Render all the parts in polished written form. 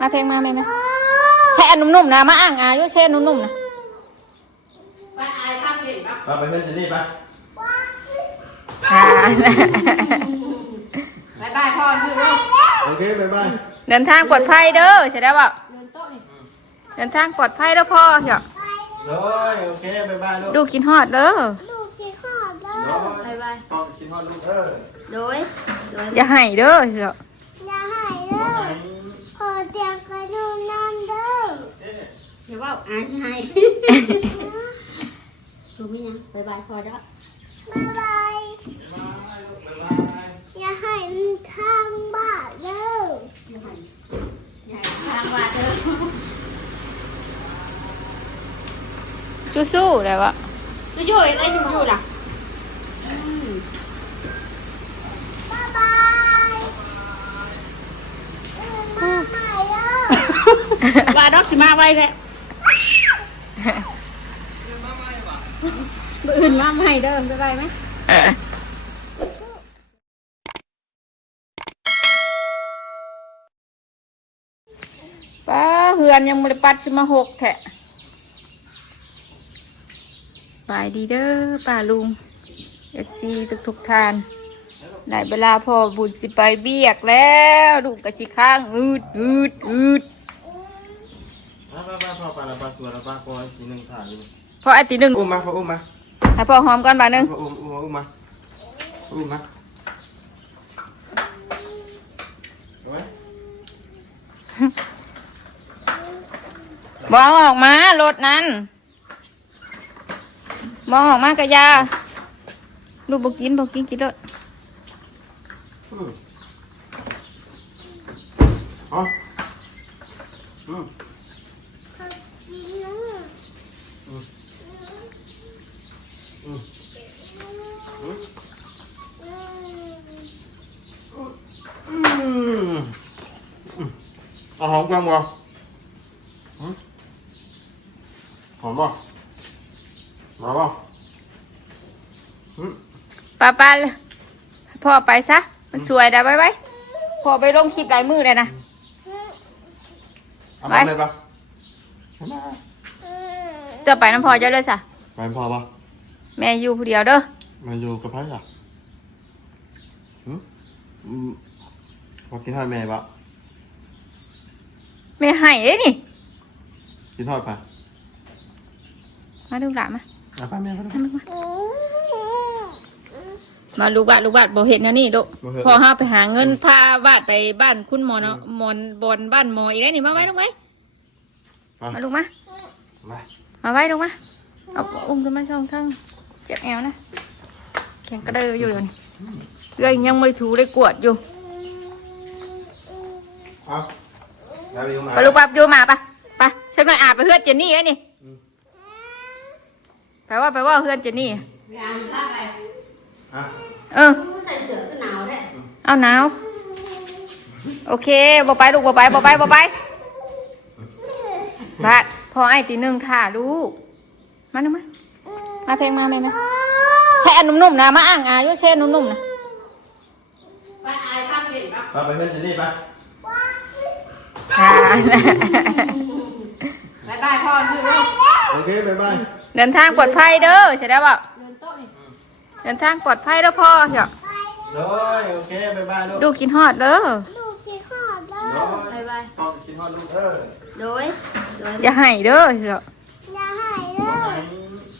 มาเพลงมาไหมแช่นุ่มๆนะมาอ่างด้วยแช่นุ่มๆนะไปอายข้ามเด็กปะไปเพื่อนจะรีบปะบายบายพ่อคือว่าโอเคบายบายเดินทางปลอดภัยเด้อใช่ได้ป่ะเดินโต๊ะนี่เดินทางปลอดภัยเด้อพ่อเหรอเลยโอเคบายบายลูกดูกินฮอดเด้อลูกกินข้าวเด้อบายบายต้องกินฮอดลูกโดยอย่าให้เด้อเหรออย่าให้เด้อพอเตียงกระดูกนอนเด้ออย่าว่าอายให้ดูไม่ยังบายบายพอแล้วบายบายอย่าให้ทางบ้านเด้ออย่าให้ทางบ้านเด้อสู้ๆเลยวะจู่ๆอะไรจู่ๆล่ะบายบายมาดอกสิมาไว้แหละมื้ออื่นมาใหม่เด้อสบายไหมป้าเฮือนยังไม่ได้ปัดชิมาหกแทะไปดีเด้อป้าลุง FC ทุกทานได้เวลาพอบุญสิไปเบียกแล้วดูกระชิข้างอืดป้าละป้าสวยละป้าคอยทีหนึ่งถ่ายอยู่พอไอตีหนึ่งอุ้มมาให้พ่อหอมก่อนบาทนึงอุ้มมาบอกออกมารถนั้นบอกออกมากระยาลูกบอกกินกินรถอ๋อเอาหอมกลางบ่หอมบ่มาบ่ป้าพ่อไปซะมันสวยได้ไว้พ่อไปลงคลิปหลายมือเลยนะไปเลยปะเจอไปน้ำพอเจ้าเลยสะไปพอปะแม่อยู่ผู้เดียวเด้อแม่อยู่กับใครอ่ะพอกินทอดแม่ปะแม่ให้เด้นี่กินทอดปะมาดูหลานมาไปแม่ก็ได้มาลูกบาทบ่เห็นนะนี่ดูพอห้าไปหาเงินพาบาทไปบ้านคุณหมอเนาะหมอนบนบ้านหมออีกแล้วนี่มาไว้ลูกไหมมาลูกมาไว้ลูกมาเอาอุ้มขึ้นมาช่องทั้งเจ็บแอวนะแข็งกระเดืออยู่นี่เรื่องยังไม่ถูได้กวดอยู่ไปลูกปั๊บอยู่มาไปช่วยหน่อยอาบไปเพื่อนเจนนี่แล้วนี่แปลว่าเพื่อนเจนนี่ใส่เสื้อก็หนาวแหละเอาหนาวโอเคบ่ไปลูกบ่ไปบาดพอไอ้ตีหนึ่งค่ะลูกมาหนึ่งมาเพลงมาไหมแช่นุ่มๆนะมาอ่างด้วยแช่นุ่มๆนะไปอายข้ามเด็กปะไปเพื่อนจะรีบปะบายบายพ่อคือว่าโอเคบายบายเดินทางปลอดภัยเด้อใช่ได้ป่ะเดินโต๊ะนี่เดินทางปลอดภัยเด้อพ่อเหรอเลยโอเคบายบายลูกดูกินฮอดเด้อลูกกินข้าวเด้อบายบายต้องกินฮอดลูกโดยอย่าให้เด้อเหรออย่าให้เด้อ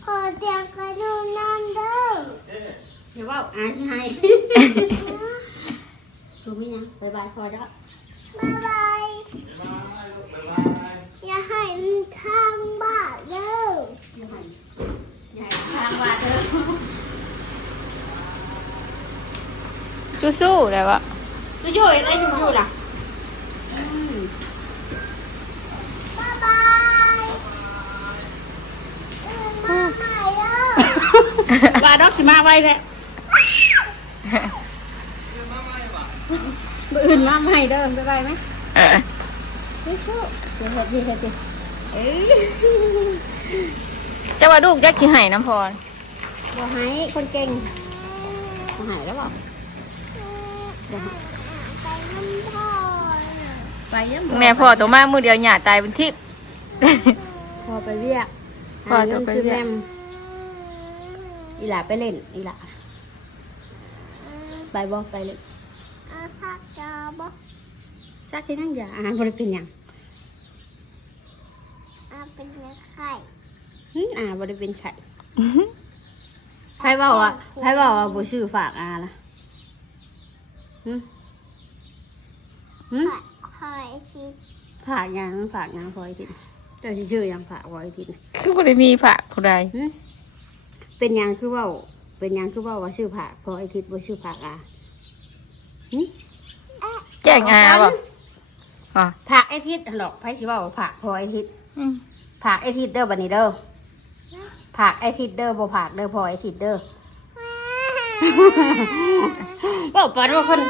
พอเตียงกระดูกนอนเด้ออย่าว่าอายให้ดูไม่ยังบายบายพอแล้วบายบายอย่าให้ทางบ้านเด้ออย่าให้ทางบ้านเด้อสู้ๆเลยวะจู่ๆอะไรจู่ๆล่ะบายบายมาดอกสิมาไว้แหละมื้ออื่นมาใหม่เด้อสบายไหมสู้ๆเฮ็ดจะว่าลูกยักษ์ขี้ไห่น้ำพรบ่ให้คนเก่งบ่ให้แล้วบ่ไปน้ำพร ไปยัง แม่พ่อตัวมามือเดียวหยาตายเป็นทิพย์ พอไปเรียก พ่อจะไปเรียก หางินซื้อแม่มอีหล่าไปเล่นอีหล่าไปบ่ไปเล่นซักยาบ่ซักที่นั่งยาบ่ได้เป็นหยังเป็นไข่บ่ได้เป็นไข่ใครบอกว่าบ่ชื่อฝากล่ะฝากหยังพอไอ้ทิศเจ้าสิชื่อหยังฝากไว้ไอ้ทิศ คือบ่ได้มีผักผู้ใด เป็นหยังคือเว้าว่าชื่อผากพอไอทิศว่าชื่อผากหึ แกล้งอาบ่อ๋อ ผากไอทิศหรอกไผสิเว้าว่าผากพอไอทิศ อืม ผากไอทิศเด้อบัดนี้เด้อผากไอทิศเด้อบ่ผากเด้อพอไอทิศเด้อเว้าปานว่าเพิ่น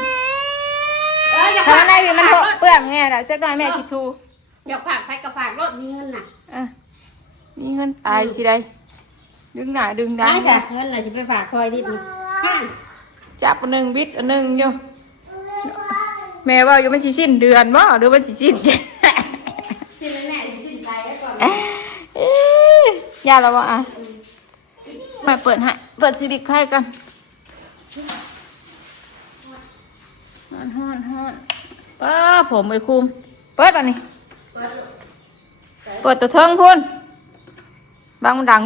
อย่า ถ้า ฝาก ในมันเปื้อนแง่น่ะจักหน่อยแม่สิทู อย่าฝากไผก็ฝากรถมีเงินน่ะ อ่ะมีเงินตายสิได้ดึงหน้าดึงดัง ได้จ้ะเงินน่ะสิไปฝากพอไอทิศนี่ฮ่า จับอันหนึงบิดอันหนึงอยู่แม่ว่าอยู่มันสิสิ้นเดือนบ่หรือมันสิสิ้น สิแม่สิสิ้นใจแล้วก่อน อย่าแล้วบ่อ่ะมาเปิดให้เปิดสิริกไพ่กันฮ้อนป้าผมไปคุมเปิดอันนี้เปิดตัวเทิงพุ่นบางมันดัง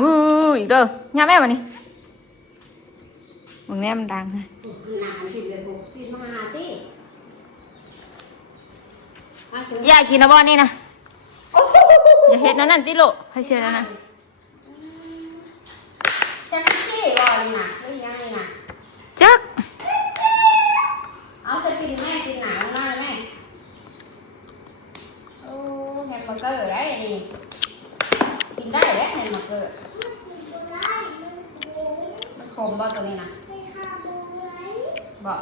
อีกเด้อย่าแม่มานี่บางแน่มันดังนะ หนาสิเลยบุกที่มาหาติมาถึง อย่ากินนะบ่นี่นะอย่าเฮ็ดนั่นติโลให้เสียนั่นน่ะ จะนั่งจี้บ่นี่น่ะหรือยังไงน่ะ จัก เอาจะกินแม่กินหนาวมากแม่โอ้แฮมเบอร์เกอร์ได้นี่กินได้แล้วแฮมเบอร์เกอร์มันขมบ่ตัวนี้นะบอก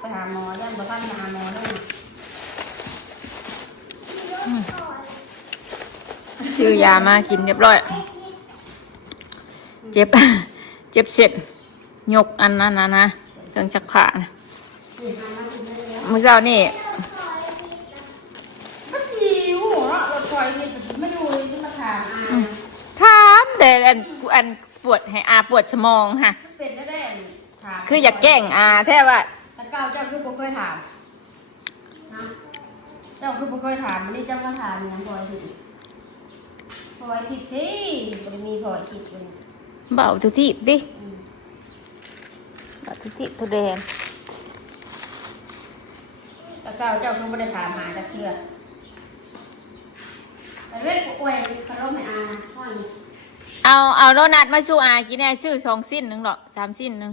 ไปหาหมอยันบ่ทันไปหาหมอเลย ซื้อยามากินเรียบร้อยเจ็บ เจ็บเสร็จยกอันนั้นนะเครื่องจักรผ่านะมื้อเช้านี่ มันหิวเนาะรถไฟนี่ไม่ดูเลยที่มาถามถามแต่อันปวดให้อาปวดสมองค่ะ เป็นได้ถาม คืออยากแกล้งอาแท้ว่า แต่เก้าเจ้าคือบ่เคยถามนะเจ้าคือบ่เคยถามนี่เจ้ามาถามอย่างพอทิศพอทิศที่บ่ได้มีพอทิศเลย เบาทุกทีดิเบาทุกทีทุเรน แต่เก้าเจ้าคือบ่ได้ถามหาจักเทื่อแต่เว้ยอวยขนมให้อานะพ่อนี่ เอาโดนัทมาชูอากินแน่ชื่อ2สิ้นหนึ่งหรอก3สิ้นหนึ่ง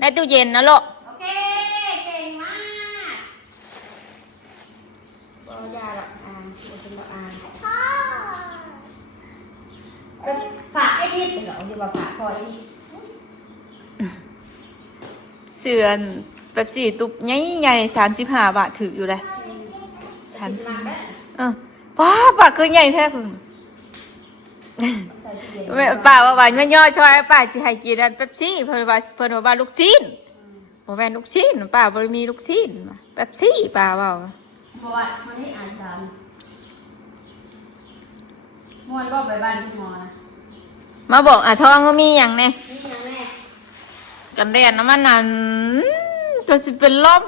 ในตู้เย็นนะลูก โอเคเก่งมากบ่ยาหรอกอาบ่เป็นบ่อาฝากไอ้ทิศเหรอที่ว่าฝากพอไอ้ทิศ เสือนแบบสี่ตุบใหญ่ๆ35 บาทถืออยู่เลย ถามสิมาแม่ ป้าปากคือใหญ่แท้พุ่น ใส่เย็น แม่ป้าว่าหวานไม่ย่อช่วยป้าสิให้กินอันเป๊ปซี่เพิ่นว่าลูกชิ้นบ่แม่นลูกชิ้นป้าบ่ได้มีลูกชิ้นเป๊ปซี่ป้าเว้า เพราะว่าวันนี้อ่านถามม่วนก็ไปบ้านพี่หมอนะ มาบอกทองว่ามีหยังแน่ นี่ยังแม่ กันแดดน้ำมันนั่นตัวสิเป็นลม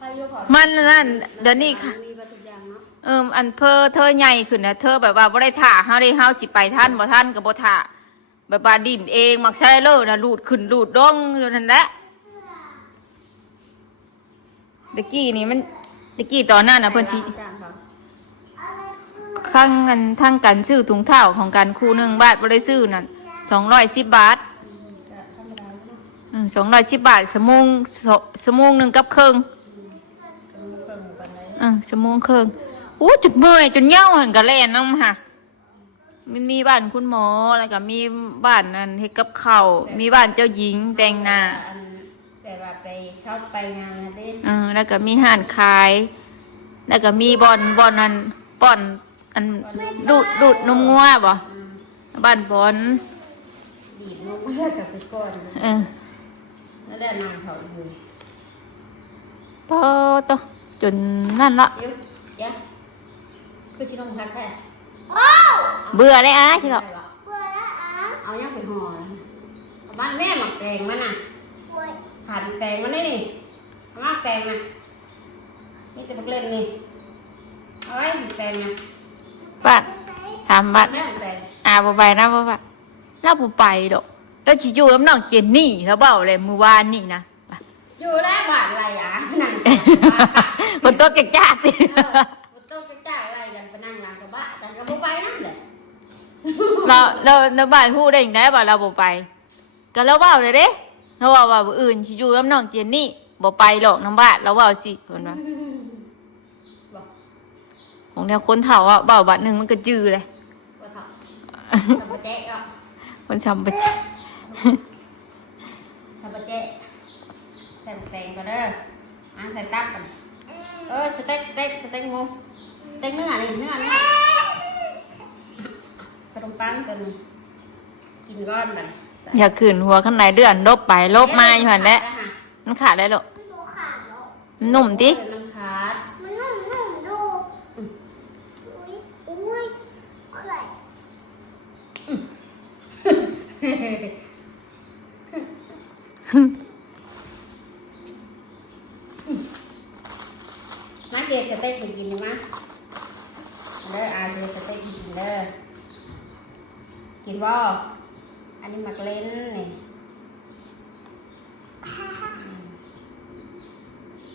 พายุขอ มันนั่นเดี๋ยวนี้ค่ะ มีประทุกอย่างเนาะ อันเธอใหญ่ขึ้นนะเธอแบบว่าบ่ได้ท่าเฮาได้เฮาสิไปท่านบ่ท่านก็บ่ท่าแบบว่าดินเองมักใช้เลอน่ะลูดขึ้นลูดลงอยู่นั่นแหละตะกี้นี่มันตะกี้ตอนนั้นน่ะเพิ่นสิ จ้างเขา ข้างกันทั้งกันซื้อถุงเท้าของกันคู่หนึงบาทบ่ได้ซื้อนั่น210 บาท ก็ธรรมดาเนาะ 210 บาทชั่วโมงหนึงกับครึ่ง ก็มีเพิ่มกันเลย ชั่วโมงครึ่งอู้จุดเมื่อยจนเหย้าหันกะแล่นนำค่ะมันมีบ้านคุณหมอแล้วก็มีบ้านนั่นเฮ็ดกับข้าวมีบ้านเจ้าหญิงแต่งหน้า แต่ว่าไปชอบไปงานเล่น แล้วก็มีห้านขาย แล้วก็มีบ่อนนั้นบ่อนอันดูดนมงัวบ่บ้านบ่อน ดีดนกเลือดกับไปก่อน นั่นแหละนางเขาอยู่ พอตอจนนั่นละ เดี๋ยว จ๊ะคือชิลงพัดแค่ เบื่อเลยอ่ะที่เรา เอายังเป็นห่อบ้านแม่หมักแตงมันน่ะขาดแตงมันนี่มากแตงนะนี่จะมาเล่นนี่เอาไว้แตงนะ บ้านถามบ้าน แม่แตง บ่ไปนะบ่ว่าเราบ่ไปดอกแล้วสิอยู่กับน้องเจนนี่แล้วเว้าเลยมื้อวานนี่นะ อยู่แล้วบ้านอะไรอ่ะนั่ง คนตัวจักจักติ ต้องไปจ้างอะไรกันไปนั่งหลังกับบ้านกันก็ไปนั่นแหละ เราบ้านฮู้ได้จังได๋ว่าเราบ่ไปก็เราเว้าเลยเด้เราเว้าว่ามื้ออื่นสิอยู่กับน้องเจนนี่บ่ไปหรอกน้ำบ้านเราเว้าสิเพิ่นว่าของแนวคนเฒ่าอ่ะเว้าบัดนึงมันก็จื้อเลย ว่าเถอะทำประเจ๊ก็ คนช้ำไป ทำประเจ๊ใส่แตงก็เด้อใส่ตับกันสเต็กงูสเต็กเนื้อนี่เนื้อขนมปังตัวนึงกินก้อนมัน อย่าขืนหัวข้างในเดือนลบไปลบมาอยู่หั่นแหละมันขาดได้หรอกมันนุ่มติ มันขาดมันนุ่มดูอุ้ยเขื่อนมาเชียร์สเต็กกินเลยมั้ยเด้อเชียร์สเต็กกินเด้อกินบ่อันนี้มักเล่นนี่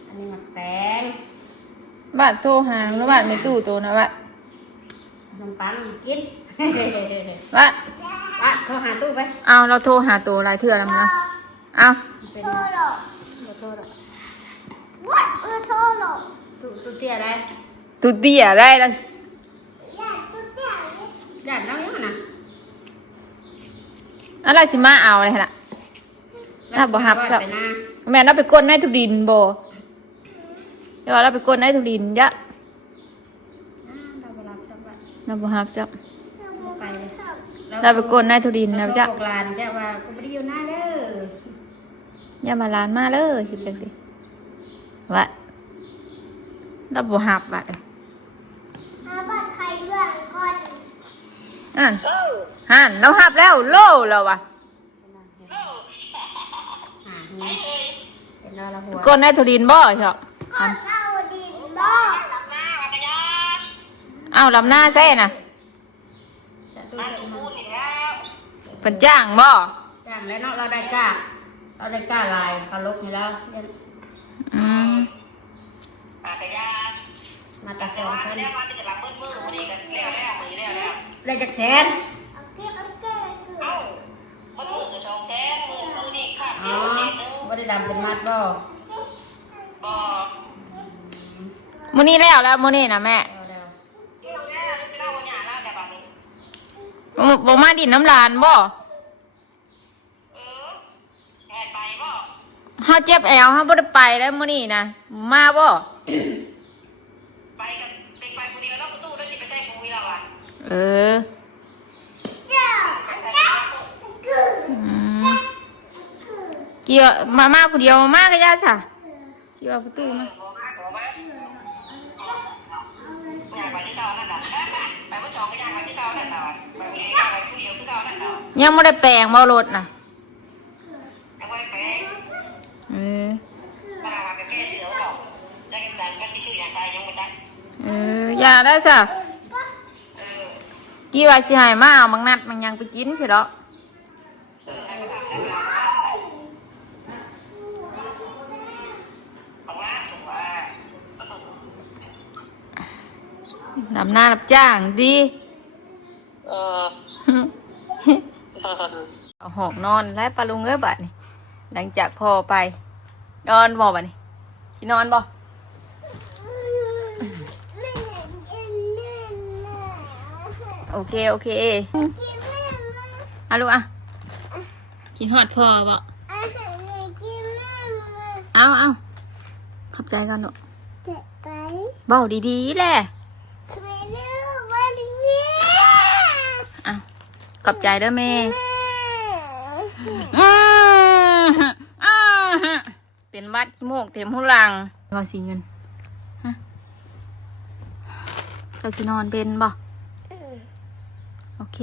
อันนี้มักแตง บ้านโทรหาแล้วบ้านในตู้โตนะบ้าน ขนมปังกิน บ้าน โทรหาตู้ไป เอาเราโทรหาตัวรายเทื่อแล้วมั้งเอา เป็นโทรหรอตู้เตี้ยอะไร ตุ๊ดเตี้ยได้แล้ว ย่านน้องยังนะ อะไรสิมาเอาเลยน่ะถ้าบ่ฮับสับแม่เราไปกดในทุดินบ่เดี๋ยวเราไปกดในทุดินยะ เราไปรับจับ เราบ่ฮับจับ ไปเลย เราไปกดในทุดินนะจ๊ะ บอกลานจ้ะว่ากูไม่ได้อยู่หน้าเด้อ อย่ามาร้านมาเลยสิจังสิวะเราบ่ฮับว่ะ บ้านใครเรื่องก่อน อ่านเราฮับแล้วโลแล้วว่ะ เป็นเราละหัว กดในทุดินบ่เถอะ เอาดินบ่ เอาลำหน้าใส่น่ะเพิ่นจ้างบ่ จ้างแล้วเนาะเราได้กล้าลายเขาลกนี่แล้ว อืม มาตัดสองคนเลยจากแสนอ๋อไม่ได้ดำเป็นมัดบ่ มื้อนี้แล้วมื้อนี้นะแม่บ่มาดินน้ำลานบ่เฮาเจ็บแอวเฮาบ่ได้ไปแล้วมื้อนี้นะมาบ่ไปคนเดียวแล้วประตูแล้วสิไปใส่ปุ๋ยแล้วอ่ะเกี่ยวมาผู้เดียวมาก็ย่าซะเกี่ยวประตูมายังไม่ได้แปลงบ่รถน่ะอย่าได้ซะกี่ว่าสิให้มาเอามังนัดมันยังไปกินใช่ดอกนำหน้ารับจ้างดีเอาหอกนอนแล้วปลาลุงเอ้ยบัดนี่หลังจากพ่อไปนอนบ่บัดนี่สินอนบ่โอเคเอาลูกอ่ะกินฮอดพ่อบ่เอาขอบใจกันลูกเบาดีๆแหละอ่ะขอบใจเด้อแม่เป็นวัดขี้โมกเต็มหูลังรอสีเงิน เขาสินอนเป็นบ่โอเค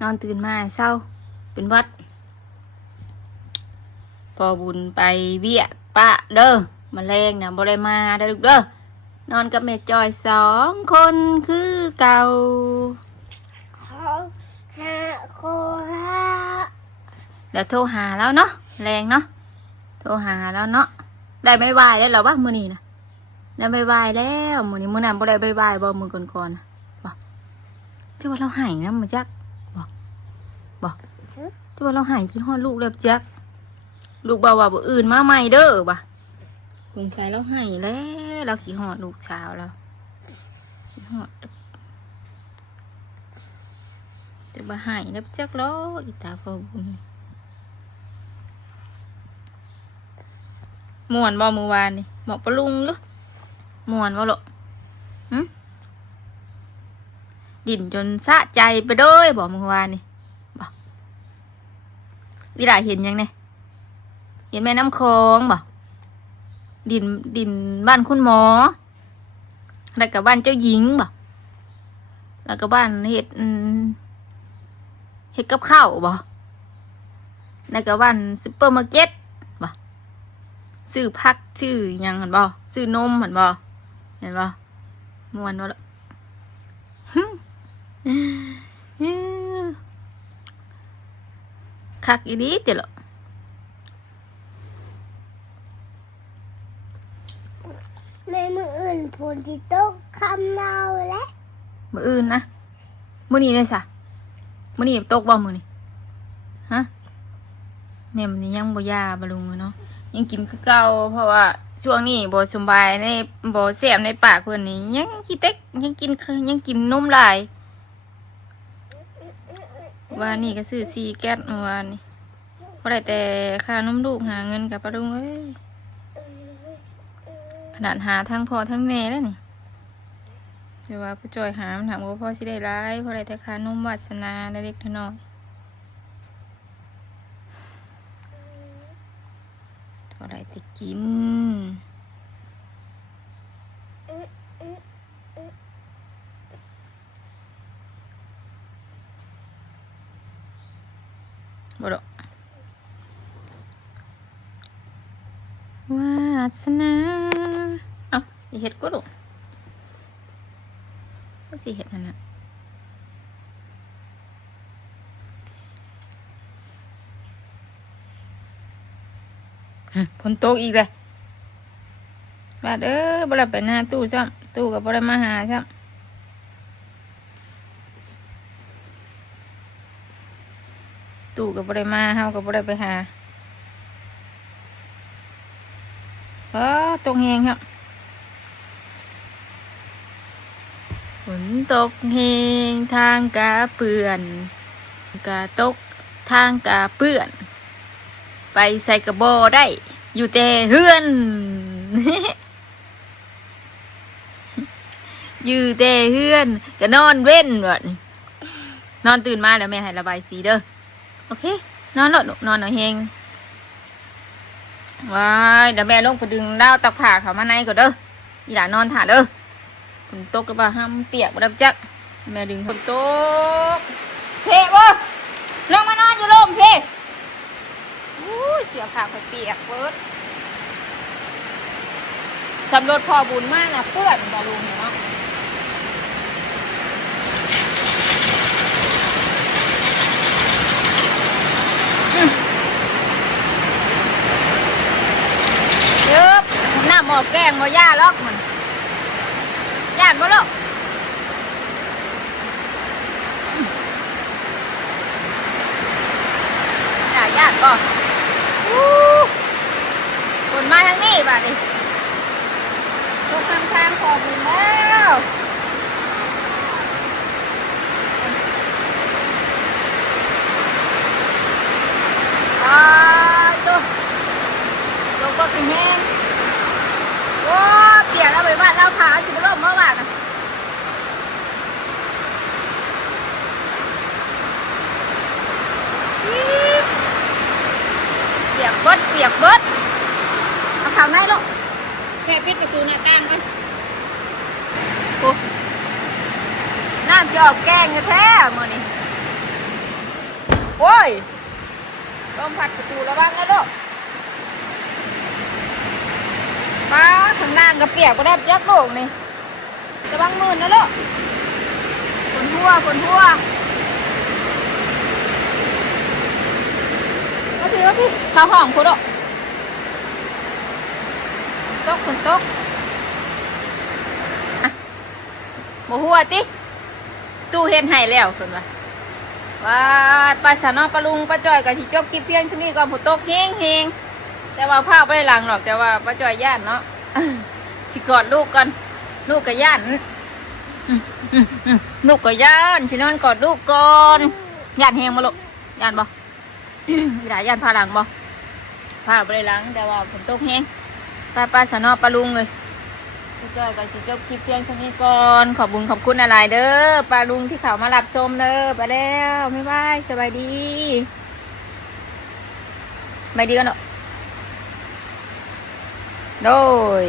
นอนตื่นมาเศร้าเป็นหวัดพอบุญไปเบี้ยปะเด้อมาแรงนะบ่ได้มาเด้อลูกเด้อนอนกับแม่จอย2 คนคือเก่าเดี๋ยวโทรหาแล้วเนาะแรงเนาะโทรหาแล้วเนาะได้บายบายแล้วเหรอวะมื้อนี้นะได้บายบายแล้วมื้อนี้มื้อนั้นบ่ได้บายบายบ่มื้อก่อนๆนะบ่จะว่าเราหายนะมื้อจักบ่จะว่าเราหายคิดฮอดลูกแล้วจักลูกบอกว่าบ่อื่นมาใหม่เด้อบ่ะสงสัยเราหายแล้วเราคิดฮอดลูกสาวแล้วคิดฮอดแต่บ่หายแล้วจักล้ออีตาพอบุญม่วนบ่มื้อวานนี่หมอกปะลุงเหรอม่วนบ่ลูกดิ่นจนสะใจไปเด้อบ่มื้อวานนี่บ่วิดาเห็นยังไงเห็นแม่น้ำคลองบ่ดินบ้านคุณหมอแล้วก็บ้านเจ้าหญิงบ่แล้วก็บ้านเฮ็ดกับข้าวบ่แล้วก็บ้านซุปเปอร์มาร์เก็ตบ่ซื้อผักซื้อหยังหั่นบ่ซื้อนมหั่นบ่เห็นบ่ม่วนบ่ล่ะคักอีหลีติล่ะในมืออื่นฝนที่ตกคำเนาและ มื้ออื่นนะมื้อนี้เลยซะมื้อนี้ตกบ่มื้อนี้ฮะแม่มนี่ยังบ่ยาบ่ลุงเนาะยังกินคือเก่าเพราะว่าช่วงนี้บ่สบายในบ่แซ่บในปากเพิ่นนี่ยังขี้เต็กยังกินนมหลายว่านี่ก็ซื้อ4 แก๊สเมื่อวานนี่บ่ได้แต่ค่านมลูกหาเงินกับปะลุงเอ้ยขนาดหาทั้งพ่อทั้งแม่แล้วนี่เดี๋ยวว่าผู้จอยหามันถามว่าพ่อสิได้ร้ายเพราะอะไรแต่ค่านมวาสนาเล็กน้อยเท่าไรแต่กินบ่ดอกวาสนาเอ้าสิเฮ็ดก็ดอกก็สิเห็นนั่นนะฝนตกอีกเลยบาดบ่ได้ไปหน้าตู้ซ้ำตู้ก็บ่ได้มาหาซ้ำตู้ก็บ่ได้มาเฮาก็บ่ได้ไปหาตกแหงครับฝนตกแหงทางกาเปื่อนกาตกทางกาเปื่อนไปใส่กระโบได้อยู่แต่เฮือน อยู่แต่เฮือนก็นอนเว้นแบบนอนตื่นมาแล้วแม่ให้ระบายสีเด้อโอเคนอนหลับนอนหน่อยเฮงว้ายเดี๋ยวแม่ลงไปดึงดาวตักผ้าเขามาในก่อนเด้ออีหลานนอนถ่าเด้อฝนตกหรือเปล่าห้ามเปียกบ่ได้จักแม่ดึงฝนตกเพะบ่ลงมานอนอยู่ลมเพะเสียขาเปียกเบิดสำรวจพอบุญมากนะเปื้อนบอลุงเนาะเยอะหน้าหมอแกงหมอย่าล็อกมันย่านบ่ลูกย่านบ่คนมาทางนี้บ่าดิตกข้างๆขอบุญแล้วตายตัวลงก็กินแห้งโอ้เปียกแล้วไปบ้านเราขาสิบลมเมื่อวานนะเปียกเบิดเอาข่าวไหนลูกแค่ปิดประตูหน้าต่างกันโอ้ น้ำจะออกแกงแท้มื้อนี้โอ้ยลมพัดประตูระวังนะลูกป้าทางล่างก็เปียกก็ได้ยักโลกนี่ระวังมือนะลูกฝนทั่วมาพี่ข้าวห้องคุณลูกฝนตกบ่หัวติตู้เฮ็ดให้แล้วเพิ่นว่าป้าสานอป้าลุงป้าจ้อยก็สิจบคลิปเพียงชั่วนี้ก่อนฝนตกแฮงแต่ว่าพาไปหลังหรอกแต่ว่าป้าจ้อยย่านเนาะ สิกอดลูกก่อนลูกก็ย่านลูกก็ย่านสินอนกอดลูกก่อนย่านแฮงบ่ลูกย่านบ่ อีหลาย่านพาหลังบ่พาไปหลังแต่ว่าฝนตกแฮงป้าสานอป้าลุงเลยป้าจ้อยก็สิจบคลิปเพียงเท่านี้ก่อนขอบคุณอะไรเด้อป้าลุงที่เขามารับชมเด้อไปแล้วบ๊ายบายสบายดีกันเนาะโดย